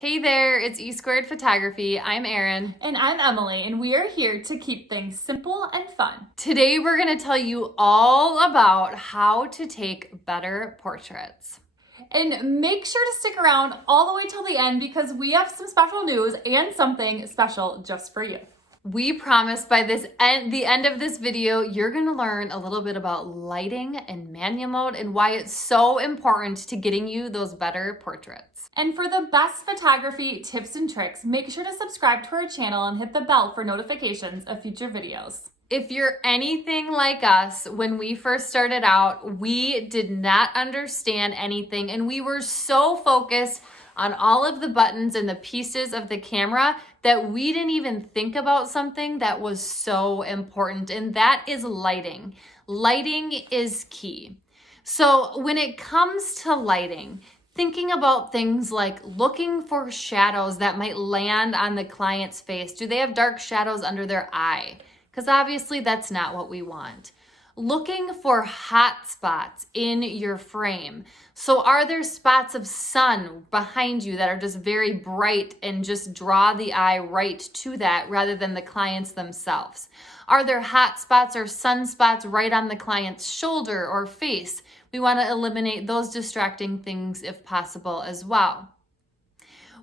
Hey there, it's E Squared Photography. I'm Erin. And I'm Emily, and we are here to keep things simple and fun. Today we're going to tell you all about how to take better portraits. And make sure to stick around all the way till the end because we have some special news and something special just for you. We promise by the end of this video, you're going to learn a little bit about lighting and manual mode and why it's so important to getting you those better portraits. And for the best photography tips and tricks, make sure to subscribe to our channel and hit the bell for notifications of future videos. If you're anything like us, when we first started out, we did not understand anything and we were so focused on all of the buttons and the pieces of the camera that we didn't even think about something that was so important, and that is lighting. Lighting is key. So when it comes to lighting, thinking about things like looking for shadows that might land on the client's face. Do they have dark shadows under their eye? Because obviously that's not what we want. Looking for hot spots in your frame. So are there spots of sun behind you that are just very bright and just draw the eye right to that rather than the clients themselves? Are there hot spots or sunspots right on the client's shoulder or face? We want to eliminate those distracting things if possible as well.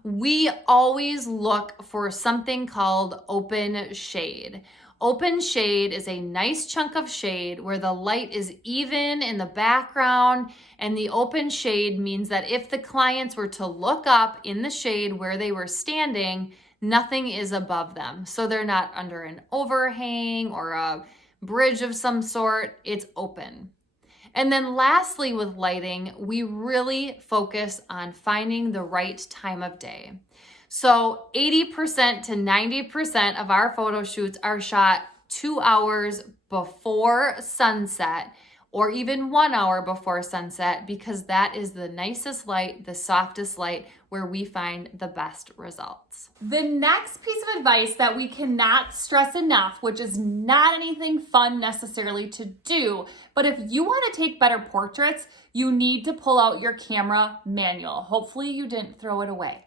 We always look for something called open shade. Open shade is a nice chunk of shade where the light is even in the background, and the open shade means that if the clients were to look up in the shade where they were standing, nothing is above them. So they're not under an overhang or a bridge of some sort, it's open. And then lastly with lighting, we really focus on finding the right time of day. So 80% to 90% of our photo shoots are shot 2 hours before sunset or even 1 hour before sunset because that is the nicest light, the softest light where we find the best results. The next piece of advice that we cannot stress enough, which is not anything fun necessarily to do, but if you want to take better portraits, you need to pull out your camera manual. Hopefully you didn't throw it away.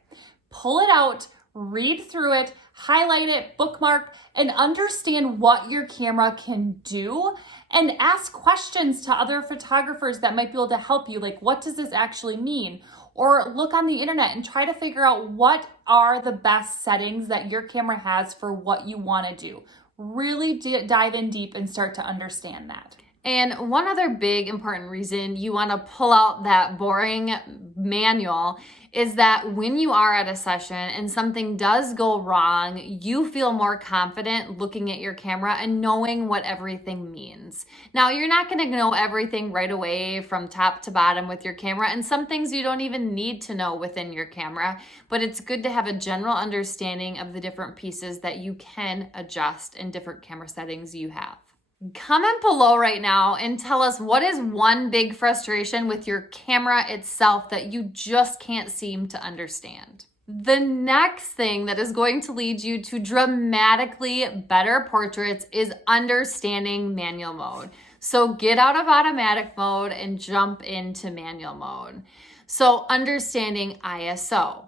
Pull it out, read through it, highlight it, bookmark, and understand what your camera can do, and ask questions to other photographers that might be able to help you, like what does this actually mean? Or look on the internet and try to figure out what are the best settings that your camera has for what you want to do. Really dive in deep and start to understand that. And one other big important reason you want to pull out that boring manual is that when you are at a session and something does go wrong, you feel more confident looking at your camera and knowing what everything means. Now, you're not going to know everything right away from top to bottom with your camera, and some things you don't even need to know within your camera, but it's good to have a general understanding of the different pieces that you can adjust in different camera settings you have. Comment below right now and tell us what is one big frustration with your camera itself that you just can't seem to understand. The next thing that is going to lead you to dramatically better portraits is understanding manual mode. So get out of automatic mode and jump into manual mode. So understanding ISO,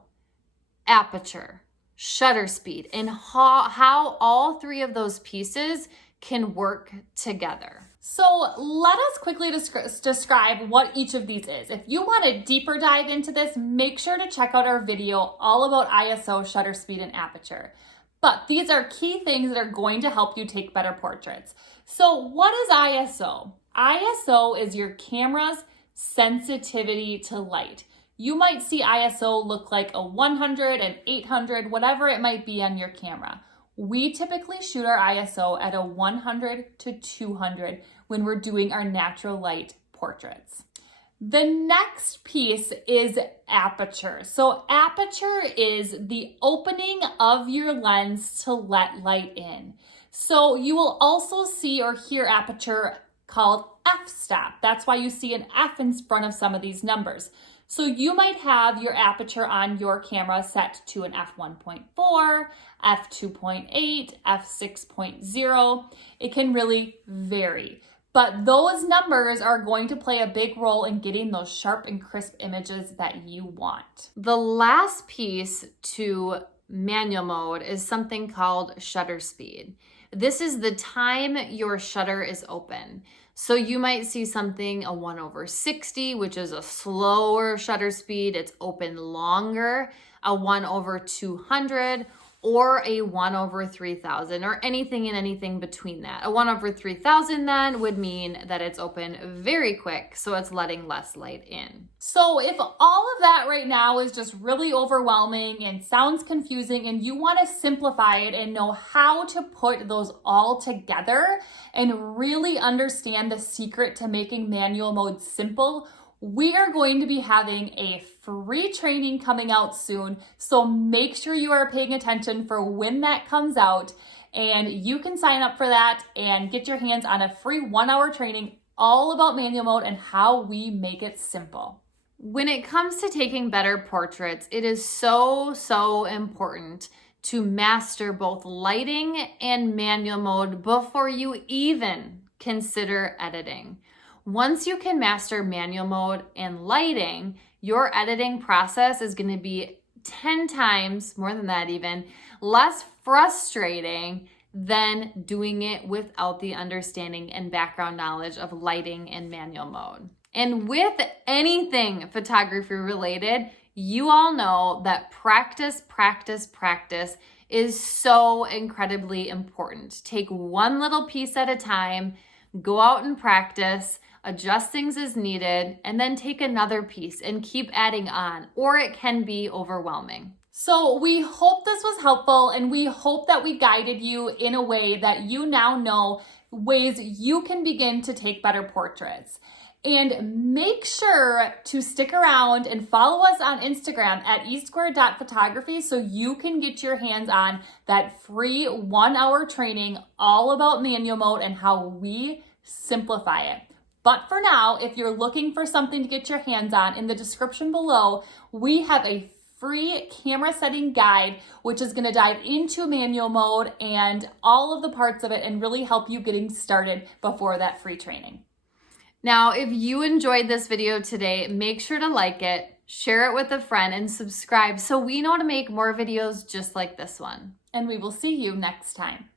aperture, shutter speed, and how all three of those pieces can work together. So let us quickly describe what each of these is. If you want a deeper dive into this, make sure to check out our video all about ISO, shutter speed, and aperture. But these are key things that are going to help you take better portraits. So what is ISO? ISO is your camera's sensitivity to light. You might see ISO look like a 100, an 800, whatever it might be on your camera. We typically shoot our ISO at a 100 to 200 when we're doing our natural light portraits. The next piece is aperture. So aperture is the opening of your lens to let light in. So you will also see or hear aperture called f-stop. That's why you see an F in front of some of these numbers. So you might have your aperture on your camera set to an f1.4, f2.8, f6.0. It can really vary. But those numbers are going to play a big role in getting those sharp and crisp images that you want. The last piece to manual mode is something called shutter speed. This is the time your shutter is open. So you might see something, a 1/60, which is a slower shutter speed. It's open longer, a 1/200, or a 1/3000, or anything and anything between that. A 1/3000 then would mean that it's open very quick, so it's letting less light in. So if all of that right now is just really overwhelming and sounds confusing and you want to simplify it and know how to put those all together and really understand the secret to making manual mode simple, we are going to be having a free training coming out soon. So make sure you are paying attention for when that comes out, and you can sign up for that and get your hands on a free 1-hour training all about manual mode and how we make it simple. When it comes to taking better portraits, it is so important to master both lighting and manual mode before you even consider editing. Once you can master manual mode and lighting, your editing process is going to be 10 times, more than that even, less frustrating than doing it without the understanding and background knowledge of lighting and manual mode. And with anything photography related, you all know that practice is so incredibly important. Take one little piece at a time, go out and practice, adjust things as needed, and then take another piece and keep adding on, or it can be overwhelming. So we hope this was helpful, and we hope that we guided you in a way that you now know ways you can begin to take better portraits. And make sure to stick around and follow us on Instagram at esquare.photography so you can get your hands on that free 1-hour training all about manual mode and how we simplify it. But for now, if you're looking for something to get your hands on, in the description below, we have a free camera setting guide, which is going to dive into manual mode and all of the parts of it and really help you getting started before that free training. Now, if you enjoyed this video today, make sure to like it, share it with a friend, and subscribe so we know to make more videos just like this one. And we will see you next time.